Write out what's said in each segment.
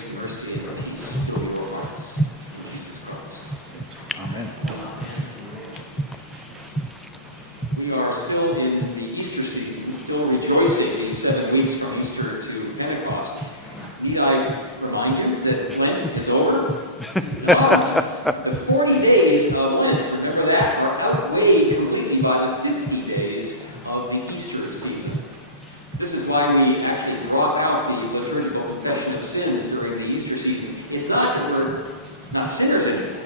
grace and mercy and peace to our hearts. Jesus Christ. Amen. We are still in the Easter season, still rejoicing 7 weeks from Easter to Pentecost. Need I remind you that Lent is over? The 40 days of Lent, remember that, are outweighed completely by the 50 days of the Easter season. This is why we actually drop out the liturgical confession of sins during the Easter season. It's not that we're not sinners anymore,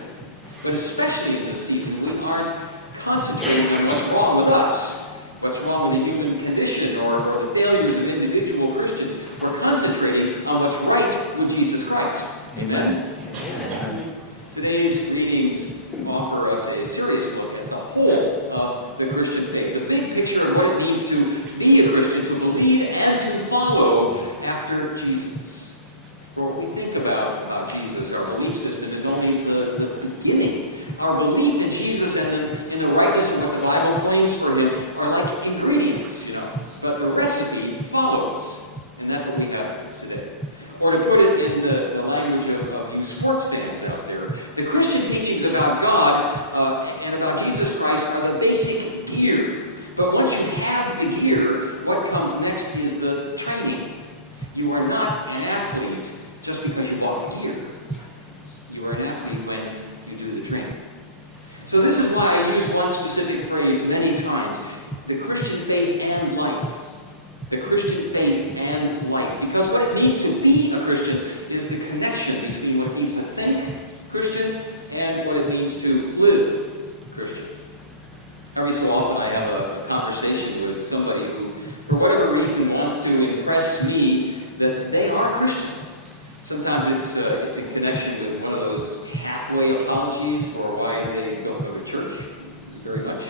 but especially in this season, we aren't concentrating on what's wrong with us, what's wrong with the human condition, or the failures of individual Christians. We're concentrating on what's right with Jesus Christ. Amen. Amen. Today's readings offer us a serious look at the whole of the Christian faith, the big picture of what it means to be a Christian, to believe and to follow after Jesus. For what we think about Jesus, our belief system, is only the beginning. Our belief in Jesus and in the rightness of what the Bible claims for him are like ingredients, but the recipe follows. And that's what we have today. Or to put it in the language of you sports fans out there, the Christian teachings about God and about Jesus Christ are the basic gear. But once you have the gear, what comes next is the training. You are not an athlete just because you bought the gear. You are an athlete when you do the training. So this is why I use one specific phrase many times: the Christian faith and life. The Christian faith and life. Because what it means to be a Christian is the connection between what it means to think Christian and what it means to live Christian. Every so often I have a conversation with somebody who, for whatever reason, wants to impress me that they are Christian. Sometimes it's in connection with one of those halfway apologies for why they don't go to church very much.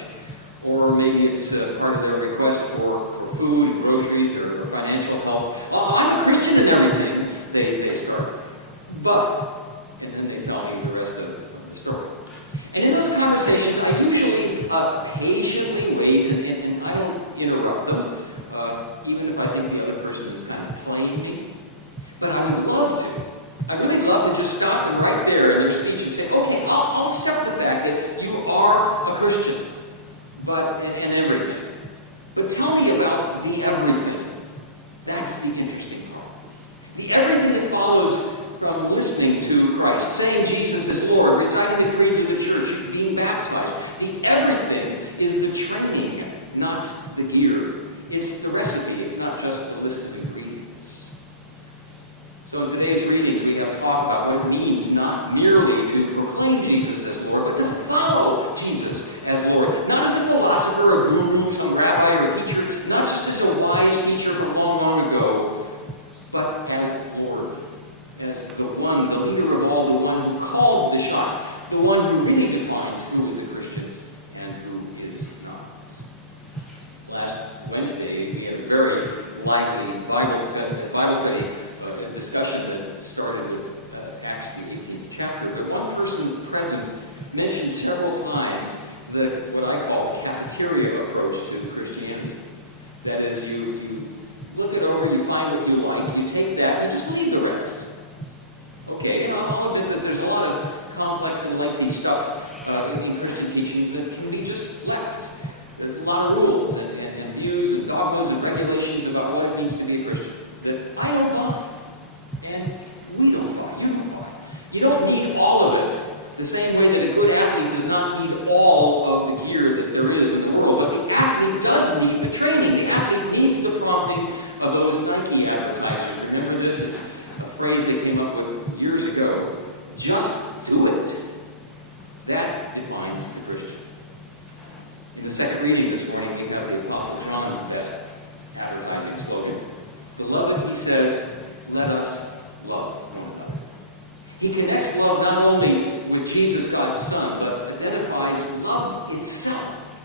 Or maybe it's part of their request for food, groceries, or financial help. Oh, I'm a Christian and everything. They start. And then they tell me the rest of the story. And in those conversations, I usually occasionally wait and I don't interrupt them, even if I think the other person is kind of playing me. But I would love to. I really love to just stop them right there in their speech and say, okay, I'll accept the fact that you are a Christian, and everything. But tell me about the everything. That's the interesting part. The everything that follows from listening to Christ, saying Jesus is Lord, reciting the creeds of the church, being baptized. The everything is the training, not the gear. It's the recipe. It's not just a list of ingredients. So in today's readings, we have talked about what it means not merely to proclaim Jesus as Lord, but to follow Jesus as Lord. Not as a philosopher, a guru, some rabbi or teacher, not just as a wise teacher from long, long ago, but as Lord, as the one, the leader of all, the one who calls the shots, the one who really defines who is a Christian and who is not. Last Wednesday, we had a very lively Bible study, a discussion that started with Acts, the 18th chapter. But one person present mentioned several times what I call the cafeteria approach to Christianity. That is, you look it over, you find what you like, you take that, and just leave the rest. Okay, I'll admit that there's a lot of complex and lengthy stuff in Christian teachings that can be just left. There's a lot of rules and views and dogmas and regulations about what it means to be a Christian that I don't want, and we don't want, you don't want. You don't need all of it. The same way that a good athlete does not need all of the gear that there is in the world, but the athlete does need the training. The athlete needs the prompting of those Nike advertisers. Remember this? It's a phrase they came up with years ago. Just do it. That defines the Christian. In the second reading this morning, we have the Apostle John's best advertising slogan. Beloved, he says, let us love one another. He connects love not only with Jesus, God's Son, but identifies love itself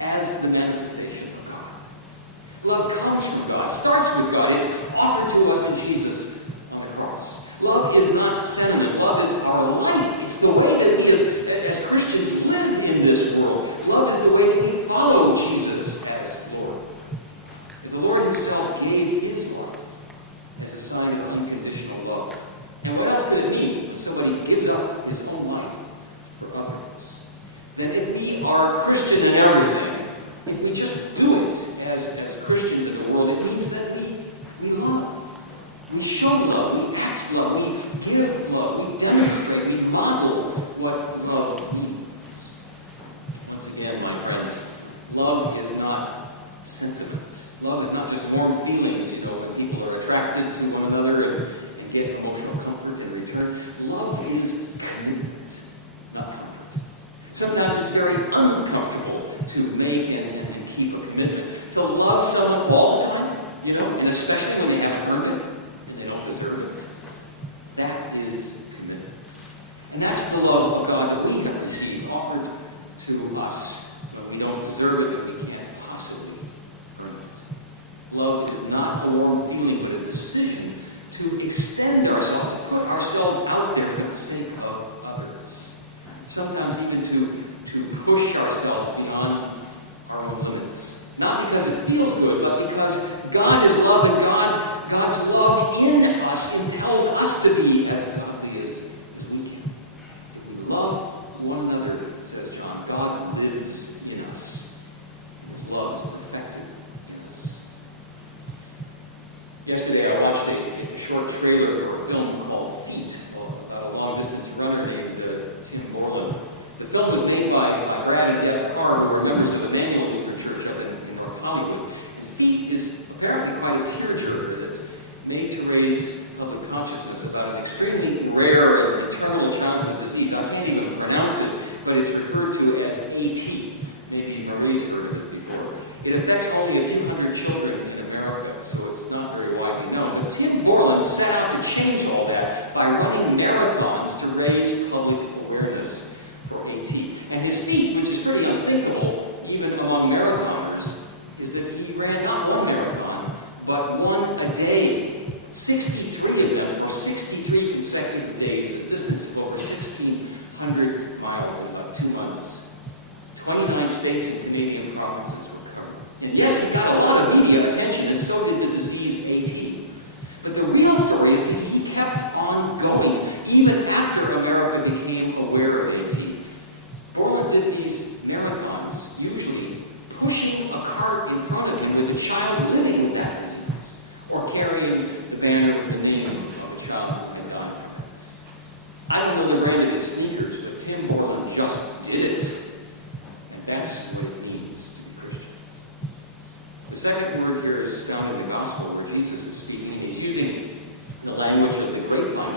as the manifestation of God. Love comes from God, starts with God, is offered to us in Jesus on the cross. Love is not sentiment. Love is our life. It's the way that we as Christians live in this world. Love is the way that we follow Jesus as Lord. The Lord himself gave his life as a sign of unconditional love. attracted to one another and get emotional comfort in return. Love is commitment, not comfort. Sometimes it's very uncomfortable to make and to keep a commitment. To love someone all the time, and especially when they haven't earned it and they don't deserve it. That is commitment. And that's the love of God that we have received, offered to us. But we don't deserve it, we can't possibly earn it. Love is not a warm feeling, but a decision to extend ourselves, to put ourselves out there for the sake of others. Sometimes even to push ourselves beyond our own limits. Not because it feels good, but because God is love, and God's love in us impels us to be as godly as we can. We love one another, says John. God lives in us. Love is perfected in us. Yesterday I watched a short trailer for a film called Feet, a long-distance runner named Tim Borland. The film was made by Brad and Deb Carr, who are members of the Emmanuel Lutheran Church in North Hollywood. Feet is apparently quite a tearjerker that's made to raise public consciousness about an extremely rare and terminal childhood disease. I can't even pronounce it, but it's referred to as AT. Maybe Marie's heard of it before. It affects only a few hundred children in America, so it's not very widely known. But Tim Borland set out to change all that by running marathons to raise public awareness for AT. And his feat, which is pretty unthinkable, even among marathoners, is that he ran not one marathon, but one a day. 63 of them for 63 consecutive days. The distance of over 1,600 miles in about 2 months. 29 states and Canadian provinces were covered. And yes, he got a lot of media attention, and so did the disease AT. But the real story is that he kept on going, even after America became aware of AT. Borland did these marathons, usually pushing a cart in front of him with a child living with that disease, or carrying the banner with the name of the child who had died. I don't know the brand of his sneakers, but Tim Borland just did it. And that's what it means to be Christian. The second word here is found in the gospel where Jesus is speaking. He's using the language of the grapevine.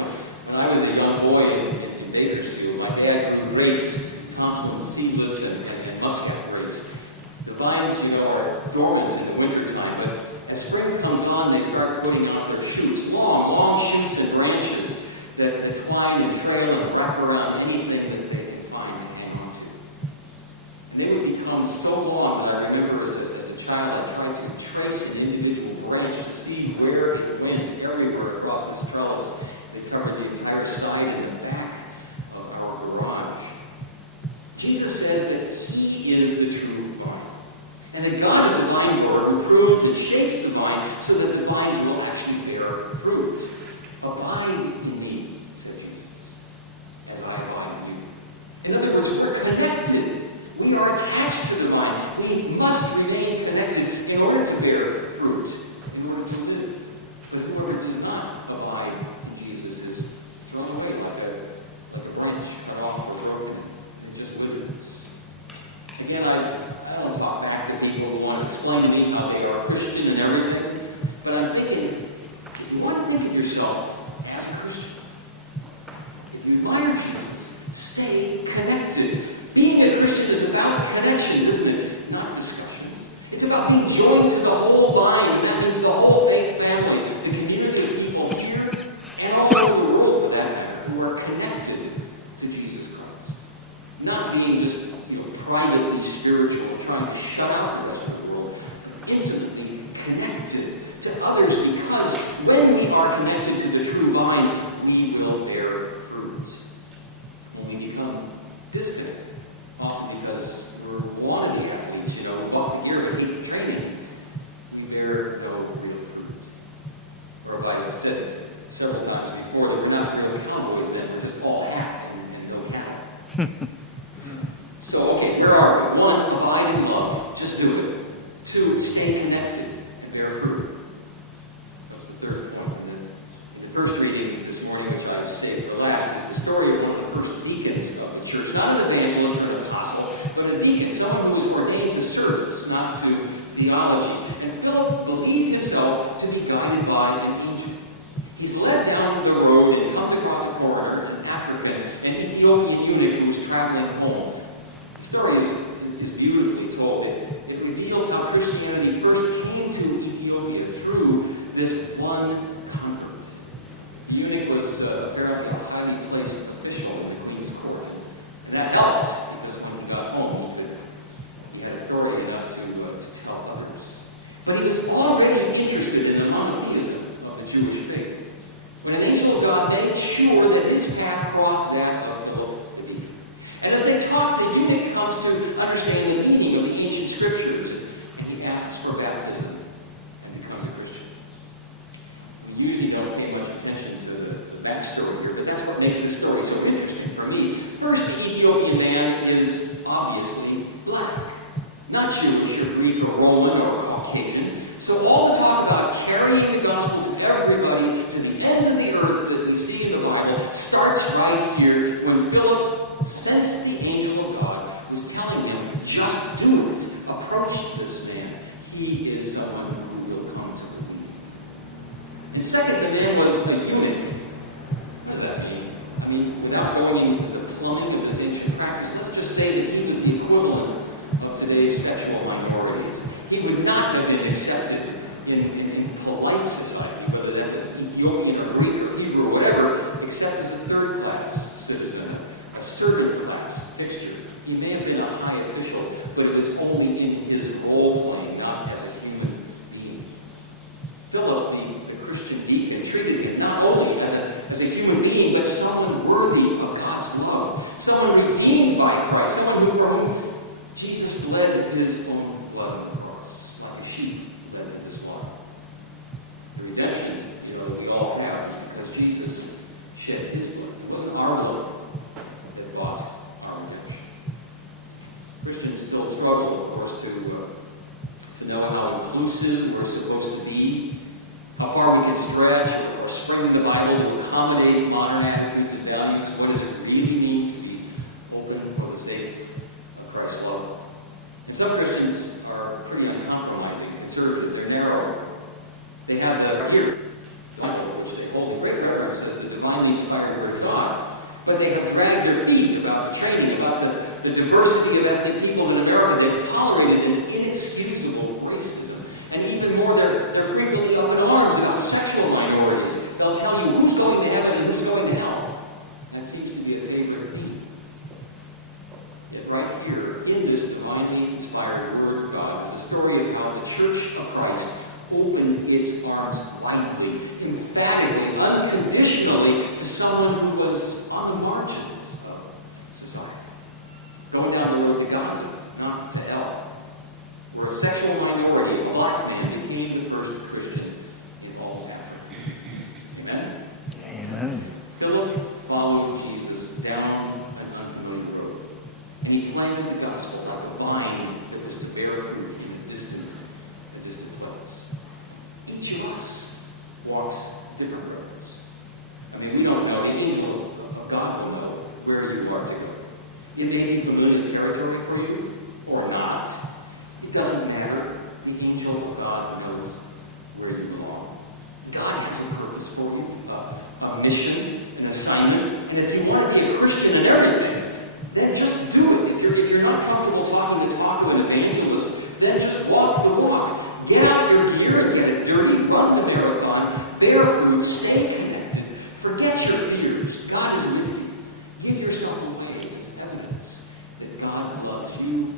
When I was a young boy in Bakersfield, my dad grew grapes, Thompson, seedless, and muscat grapes. The vines, are dormant in the wintertime, but as spring comes on, they start putting out their shoots, long shoots and branches that twine and trail and wrap around anything that they can find and hang on to. They would become so long that I remember as a child, I tried to trace an individual branch to see where it went everywhere across this trellis. It covered the entire side and the back of our garage. Jesus says that He is the true vine. And that God is the vine grower who prunes and shapes the vine so that the vines will actually bear fruit. Abide in me, said Jesus, as I abide in you. In other words, we're connected. We are attached to the vine. We must remain connected in order to bear fruit, in order to live. But whoever does not abide in Jesus is thrown away like a branch cut off or broken and just withers. Again, I don't talk back to people who want to explain to me how they are Christian and everything, but I'm thinking, if you want to think of yourself as a Christian, if you admire Jesus, stay connected. Being a Christian is about connections, isn't it? Not discussions. It's about being joined to the whole vine. That means the whole faith family, the community of people here and all over the world, for that matter, who are connected to Jesus Christ. Not being just privately spiritual, trying to shut out the rest of the world, but intimately connected to others, because when we are connected to the true vine, we will bear fruit. When we become distant, often because we're wannabe athletes, we walk the gear but hate training, we bear no real fruit. Or like I said several times before, that we're not really cowboys then, we're just all hat and no cattle. So, okay, where are we? 1, abide in love. Just do it. 2, stay connected and bear fruit. That's the third point. The first reading this morning, which I saved for last, is the story of one of the first deacons of the church. Not an evangelist or an apostle, but a deacon, someone who was ordained to service, not to theology. And Philip believed himself to be guided by God in Egypt. He's led down the road and comes across a foreigner, an African, an Ethiopian eunuch who was traveling home. The story is beautifully told. It reveals how Christianity first came to Ethiopia through this one convert. The eunuch was apparently a highly placed official in the queen's court. And that helped, because when he got home, he had authority enough to tell others. But he was already interested in the monotheism of the Jewish faith. When an angel of God made sure that his path crossed that of Philip the Deacon. And as they talk, the eunuch comes to understand the meaning of the ancient scriptures, and he asks for baptism and becomes a Christian. We usually don't pay much attention to the backstory here, but that's what makes this story so interesting for me. First, the Ethiopian man is obviously black. Not Jewish or Greek or Roman or Caucasian. So all the talk about carrying the gospel to everybody, to the ends of the earth that we see in the Bible, starts right here when Philip sensed the angel of God was telling him, just do it. Approach this man. He is someone who will come to believe. And second, the man was a eunuch. What does that mean? I mean, without going into the plumbing of this ancient practice, let's just say that he was the equivalent of today's sexual minorities. He would not have been accepted in polite society, whether that was Ethiopian or Greek or Hebrew or whatever, except as a third-class citizen, a servant-class fixture. He may have been a high official, but it was only in his role-playing, not as a human being. Philip, the Christian deacon, treated him not only as a human being, but someone worthy of God's love, someone redeemed by Christ, someone for whom Jesus bled his own blood on the cross, like a sheep led his blood. The redemption, we all have, because Jesus shed his blood. It wasn't our blood that bought our redemption. Christians still struggle, of course, to know how inclusive we're supposed to be, how far we can stretch or spring the Bible to accommodate modern attitudes and values. What does it really mean to be open for the sake of Christ's love? And some Christians are pretty uncompromising, conservative, they're narrow. They have the here, which they hold in great reverence as the divinely inspired word of God. But they have dragged their feet about the training, about the diversity of ethnic people in America. They've tolerated an inexcusable racism. And even more, they're frequently up in arms about sexual minorities. They'll tell you who's going to heaven and who's going to hell. That seems to be a favorite theme. Yet right here, in this divinely inspired word of God, is the story of how the Church of Christ opened its arms widely, emphatically, unconditionally to someone who was on the margins of society. Going down the road to Gaza, not to hell. Where a sexual minority, a black man, became the first Christian in all Africa. Amen? Amen. Philip followed Jesus down an unfamiliar road. And he planted the gospel like a vine that was to bear fruit in a distant place. Each of us walks different roads. I mean, we don't know. The angel of God will know where you are today. It may be familiar territory for you or not. It doesn't matter. The angel of God knows where you belong. God has a purpose for you, a mission, an assignment. And if you want to be a Christian in everything, then just do it. If you're not comfortable talking to an evangelist, then just walk the walk. Get out your gear, get it dirty, run the marathon, bear fruit, stay connected. Forget your fears. God is with you. Give yourself away as evidence that God loves you